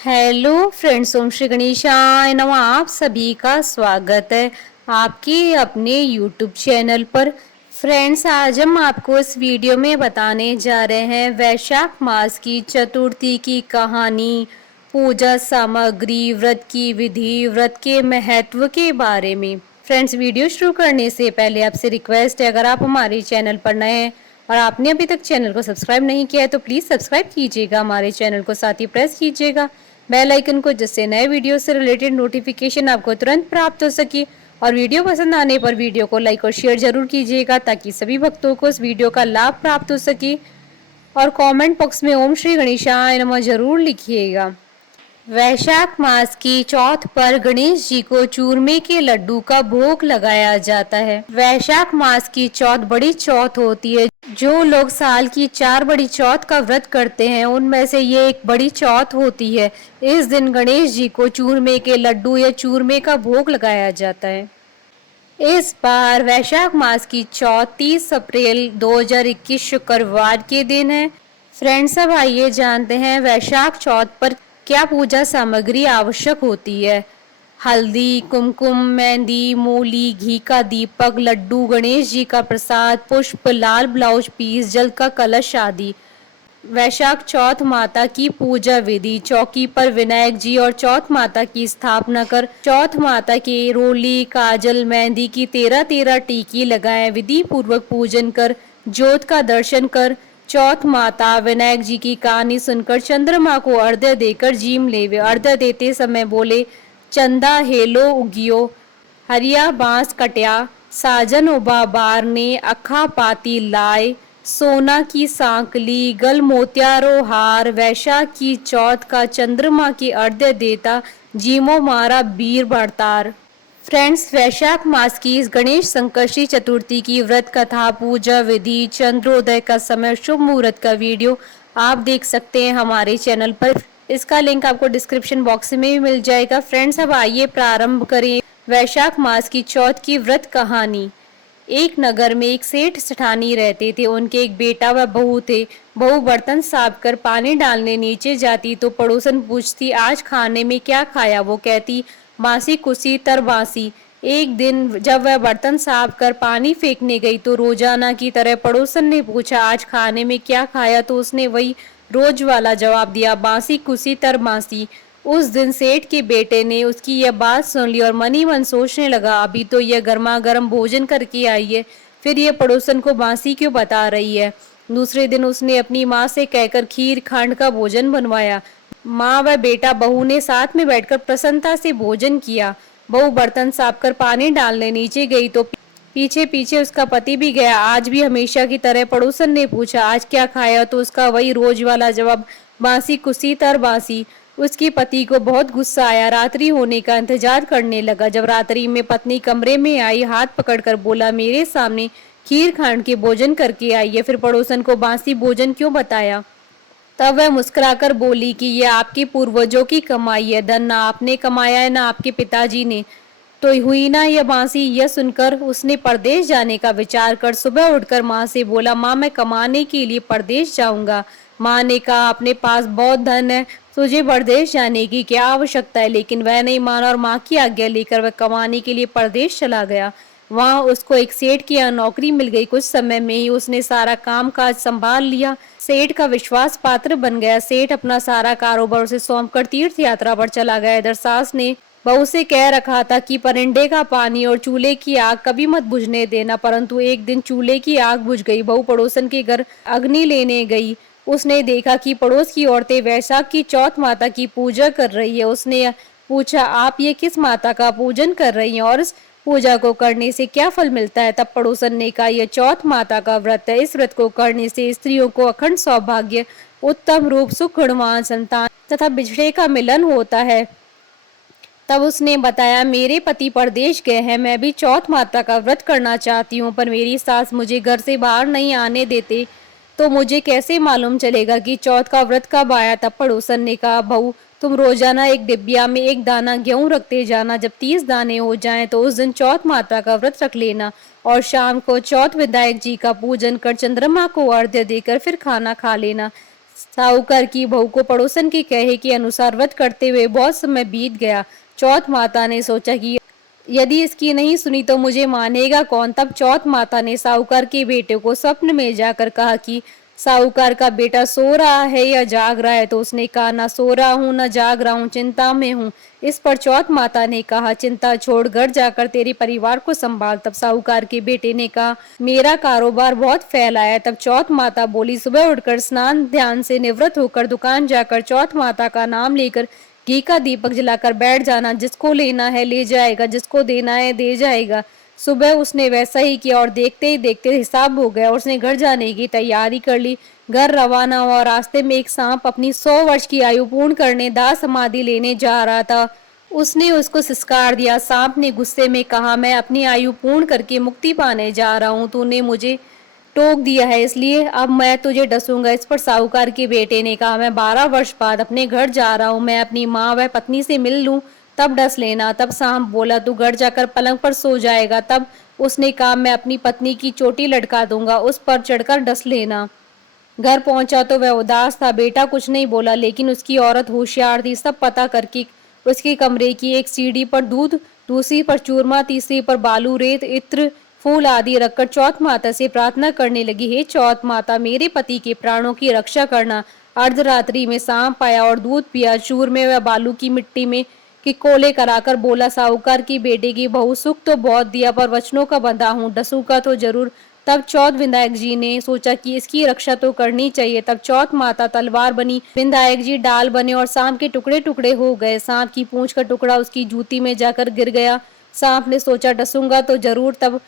Hello friends, ओम श्री गणेशाय नमः। आप सभी का स्वागत है आपके अपने यूट्यूब चैनल पर। फ्रेंड्स, आज हम आपको इस वीडियो में बताने जा रहे हैं वैशाख मास की चतुर्थी की कहानी, पूजा सामग्री, व्रत की विधि, व्रत के महत्व के बारे में। फ्रेंड्स, वीडियो शुरू करने से पहले आपसे रिक्वेस्ट है, अगर आप हमारे चैनल पर नए हैं और आपने अभी तक चैनल को सब्सक्राइब नहीं किया है तो प्लीज़ सब्सक्राइब कीजिएगा हमारे चैनल को, साथ ही प्रेस कीजिएगा बेल आइकन को, जिससे नए वीडियो से रिलेटेड नोटिफिकेशन आपको तुरंत प्राप्त हो सके। और वीडियो पसंद आने पर वीडियो को लाइक और शेयर जरूर कीजिएगा ताकि सभी भक्तों को इस वीडियो का लाभ प्राप्त हो सके। और कमेंट बॉक्स में ओम श्री गणेशाय नमः जरूर लिखिएगा। वैशाख मास की चौथ पर गणेश जी को चूरमे के लड्डू का भोग लगाया जाता है। वैशाख मास की चौथ बड़ी चौथ होती है। जो लोग साल की 4 बड़ी चौथ का व्रत करते हैं उनमें से ये एक बड़ी चौथ होती है। इस दिन गणेश जी को चूरमे के लड्डू या चूरमे का भोग लगाया जाता है। इस बार वैशाख मास की चौथ 30 अप्रैल 2021 शुक्रवार के दिन है। फ्रेंड्स, अब आइए जानते हैं वैशाख चौथ पर क्या पूजा सामग्री आवश्यक होती है। हल्दी, कुमकुम, मेहंदी, मूली, घी का दीपक, लड्डू, गणेश जी का प्रसाद, पुष्प, लाल ब्लाउज पीस, जल का कलश आदि। वैशाख चौथ माता की पूजा विधि। चौकी पर विनायक जी और चौथ माता की स्थापना कर चौथ माता के रोली, काजल, मेहंदी की 13-13 टीकी लगाएं। विधि पूर्वक पूजन कर ज्योत का दर्शन कर चौथ माता विनायक जी की कहानी सुनकर चंद्रमा को अर्घ्य देकर जीम लेवे। अर्घ्य देते समय बोले, चंदा हेलो उगियो, हरिया बांस कट्या, साजन उबा बार ने अखा पाती लाए, सोना की सांकली, गल मोतियारो हार। वैशाख की चौथ का चंद्रमा की अर्घ्य देता, जीमो मारा वीर भरतार। फ्रेंड्स, वैशाख मास की इस गणेश संकष्टी चतुर्थी की व्रत कथा, पूजा विधि, चंद्रोदय का समय, शुभ मुहूर्त का वीडियो आप देख सकते हैं हमारे चैनल पर। इसका लिंक आपको डिस्क्रिप्शन बॉक्स में भी मिल जाएगा। फ्रेंड्स, अब आइए प्रारंभ करें वैशाख मास की चौथ की व्रत कहानी। एक नगर में एक सेठ सेठानी रहते थे। उनके एक बेटा व बहू थे। बहू बर्तन साफ कर पानी डालने नीचे जाती तो पड़ोसन पूछती, आज खाने में क्या खाया? वो कहती, बासी कुसी तर बासी। एक दिन जब वह बर्तन साफ कर पानी फेंकने गई तो रोजाना की तरह पड़ोसन ने पूछा, आज खाने में क्या खाया? तो उसने वही रोज वाला जवाब दिया, बासी कुसी तर बासी। उस दिन सेठ के बेटे ने उसकी यह बात सुन ली और मन ही मन सोचने लगा, अभी तो यह गर्मा गर्म भोजन करके आई है, फिर यह पड़ोसन को बासी क्यों बता रही है। दूसरे दिन उसने अपनी माँ से कहकर खीर खांड का भोजन बनवाया। माँ व बेटा बहू ने साथ में बैठकर प्रसन्नता से भोजन किया। बहू बर्तन साफ कर पानी डालने नीचे गई तो पीछे पीछे उसका पति भी गया। आज भी हमेशा की तरह पड़ोसन ने पूछा, आज क्या खाया? तो उसका वही रोज वाला जवाब, बासी कुसी तर बासी। उसकी पति को बहुत गुस्सा आया। रात्रि होने का इंतजार करने लगा। जब रात्रि में पत्नी कमरे में आई, हाथ पकड़कर बोला, मेरे सामने खीर खांड के भोजन करके आई है, फिर पड़ोसन को बासी भोजन क्यों बताया? तब वह मुस्कुराकर बोली कि यह आपके पूर्वजों की कमाई है, धन ना आपने कमाया है ना आपके पिताजी ने। तो हुई ना यह बांसी। यह सुनकर उसने परदेश जाने का विचार कर सुबह उठकर माँ से बोला, माँ मैं कमाने के लिए परदेश जाऊंगा। माँ ने कहा, अपने पास बहुत धन है, तुझे परदेश जाने की क्या आवश्यकता है? लेकिन वह नहीं माना और माँ की आज्ञा लेकर वह कमाने के लिए परदेश चला गया। वहाँ उसको एक सेठ की यहाँ नौकरी मिल गई। कुछ समय में ही उसने सारा काम काज संभाल लिया। सेठ का विश्वास पात्र बन गया। सेठ अपना सारा कारोबार उसे सौंपकर तीर्थ यात्रा पर चला गया। इधर सास ने बहू से कह रखा था कि परिंदे का पानी और चूल्हे की आग कभी मत बुझने देना, परंतु एक दिन चूल्हे की आग बुझ गई। बहू पड़ोसन के घर अग्नि लेने गई। उसने देखा कि पड़ोस की औरतें वैशाख की चौथ माता की पूजा कर रही है। उसने पूछा, आप ये किस माता का पूजन कर रही हैं और इस पूजा को करने से क्या फल मिलता है? तब पड़ोसन ने कहा, यह चौथ माता का व्रत है। इस व्रत को करने से स्त्रियों को अखंड सौभाग्य, उत्तम रूप, सुख, गुणवान संतान तथा बिछड़े का मिलन होता है। तब उसने बताया, मेरे पति परदेश गए हैं, मैं भी चौथ माता का व्रत करना चाहती हूँ, पर मेरी सास मुझे घर से बाहर नहीं आने देते, तो मुझे कैसे मालूम चलेगा कि चौथ का व्रत कब आया? तब पड़ोसन ने कहा, बहू तुम रोजाना एक डिब्बिया में एक दाना गेहूं रखते जाना। जब 30 दाने हो जाएं तो उस दिन चौथ माता का व्रत रख लेना और शाम को चौथ विनायक जी का पूजन कर चंद्रमा को अर्घ्य देकर फिर खाना खा लेना। साहूकार की बहू को पड़ोसन के कहे के अनुसार व्रत करते हुए बहुत समय बीत गया। चौथ माता ने सोचा कि यदि इसकी नहीं सुनी तो मुझे मानेगा कौन। तब चौथ माता ने साहूकार के बेटे को स्वप्न में जाकर कहा कि साहूकार का बेटा सो रहा है या जाग रहा है। तो उसने कहा, ना सो रहा हूँ न जाग रहा हूँ, चिंता में हूँ। इस पर चौथ माता ने कहा, चिंता छोड़ घर जाकर तेरे परिवार को संभाल। तब साहूकार के बेटे ने कहा, मेरा कारोबार बहुत फैला है। तब चौथ माता बोली, सुबह उठकर स्नान ध्यान से निवृत्त होकर दुकान जाकर चौथ माता का नाम लेकर घी का दीपक जलाकर बैठ जाना। जिसको लेना है ले जाएगा, जिसको देना है दे जाएगा। सुबह उसने वैसा ही किया और देखते ही देखते हिसाब हो गया। उसने घर जाने की तैयारी कर ली, घर रवाना हुआ। रास्ते में एक सांप अपनी 100 वर्ष की आयु पूर्ण करने दाह समाधि लेने जा रहा था। उसने उसको सिसकार दिया। सांप ने गुस्से में कहा, मैं अपनी आयु पूर्ण करके मुक्ति पाने जा रहा हूँ, तूने मुझे टोक दिया है, इसलिए अब मैं तुझे डसूंगा। इस पर साहूकार के बेटे ने कहा, मैं 12 वर्ष बाद अपने घर जा रहा हूँ, मैं अपनी माँ व पत्नी से मिल लूँ तब डस लेना। तब सांप बोला, तू घर जाकर पलंग पर सो जाएगा। तब उसने कहा, मैं अपनी पत्नी की चोटी लटका दूंगा, उस पर चढ़कर डस लेना। घर पहुंचा तो वह उदास था। बेटा कुछ नहीं बोला, लेकिन उसकी औरत होशियार थी। सब पता करके उसके कमरे की एक सीढ़ी पर दूध, दूसरी पर चूरमा, तीसरी पर बालू, रेत, इत्र, फूल आदि रखकर चौथ माता से प्रार्थना करने लगी, हे चौथ माता, मेरे पति के प्राणों की रक्षा करना। अर्धरात्रि में सांप आया और दूध पिया। चूरमे व बालू की मिट्टी में कि कोले कराकर बोला, साहूकार की बेटे की बहू, सुख तो बहुत दिया पर वचनों का बंधा हूँ, डसूंगा तो जरूर। तब चौथ विनायक जी ने सोचा कि इसकी रक्षा तो करनी चाहिए। तब चौथ माता तलवार बनी, विनायक जी डाल बने और सांप के टुकड़े टुकड़े हो गए। सांप की पूंछ का टुकड़ा उसकी जूती में जाकर गिर गया। सांप ने सोचा, डसूंगा तो जरूर। तब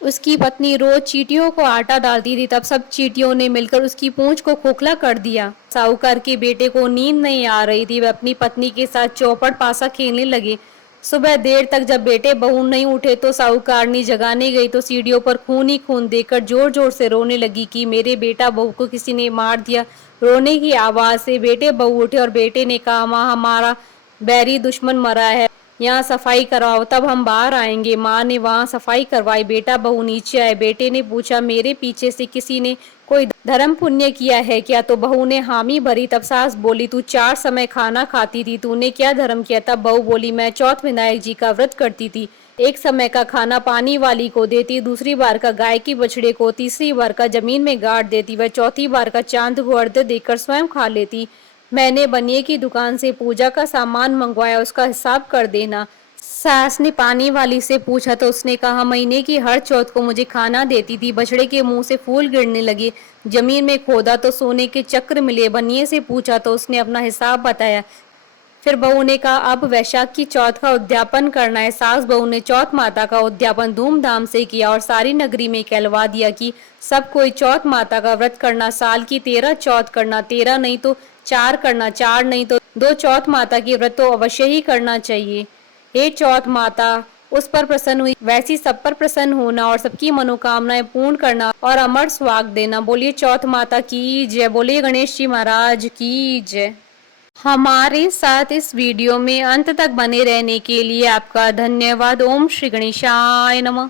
उसकी पत्नी रोज चींटियों को आटा डालती थी। तब सब चींटियों ने मिलकर उसकी पूंछ को खोखला कर दिया। साहूकार के बेटे को नींद नहीं आ रही थी। वह अपनी पत्नी के साथ चौपड़ पासा खेलने लगे। सुबह देर तक जब बेटे बहू नहीं उठे तो साहूकारनी जगाने गई तो सीढ़ियों पर खून ही खून देखकर जोर जोर से रोने लगी कि मेरे बेटा बहू को किसी ने मार दिया। रोने की आवाज से बेटे बहू उठे और बेटे ने कहा, माँ, हमारा बैरी दुश्मन मरा है, यहाँ सफाई करवाओ, तब हम बाहर आएंगे। माँ ने वहाँ सफाई करवाई। बेटा बहू नीचे आए। बेटे ने पूछा, मेरे पीछे से किसी ने कोई धर्म पुण्य किया है क्या? तो बहू ने हामी भरी। तब सास बोली, तू 4 समय खाना खाती थी, तूने क्या धर्म किया? तब बहू बोली, मैं चौथ विनायक जी का व्रत करती थी। एक समय का खाना पानी वाली को देती, दूसरी बार का गाय की बछड़े को, तीसरी बार का जमीन में गाड़ देती, वह चौथी बार का चांद को अर्घ्य देकर स्वयं खा लेती। मैंने बनिए की दुकान से पूजा का सामान मंगवाया, उसका हिसाब कर देना। सास ने पानी वाली से पूछा तो उसने कहा, महीने की हर चौथ को मुझे खाना देती थी। बछड़े के मुंह से फूल गिरने लगे। जमीन में खोदा तो सोने के चक्र मिले। बनिए से पूछा तो उसने अपना हिसाब बताया। फिर बहू ने कहा, अब वैशाख की चौथ का उद्यापन करना है। सास बहू ने चौथ माता का उद्यापन धूमधाम से किया और सारी नगरी में कहलवा दिया कि सब कोई चौथ माता का व्रत करना, साल की 13 चौथ करना, 13 नहीं तो 4 करना, 4 नहीं तो 2 चौथ माता की व्रत तो अवश्य ही करना चाहिए। हे चौथ माता, उस पर प्रसन्न हुई वैसी सब पर प्रसन्न होना और सबकी मनोकामनाएं पूर्ण करना और अमर स्वाग देना। बोलिए चौथ माता की जय। बोलिए गणेश जी महाराज की जय। हमारे साथ इस वीडियो में अंत तक बने रहने के लिए आपका धन्यवाद। ओम श्री गणेशाय नमः।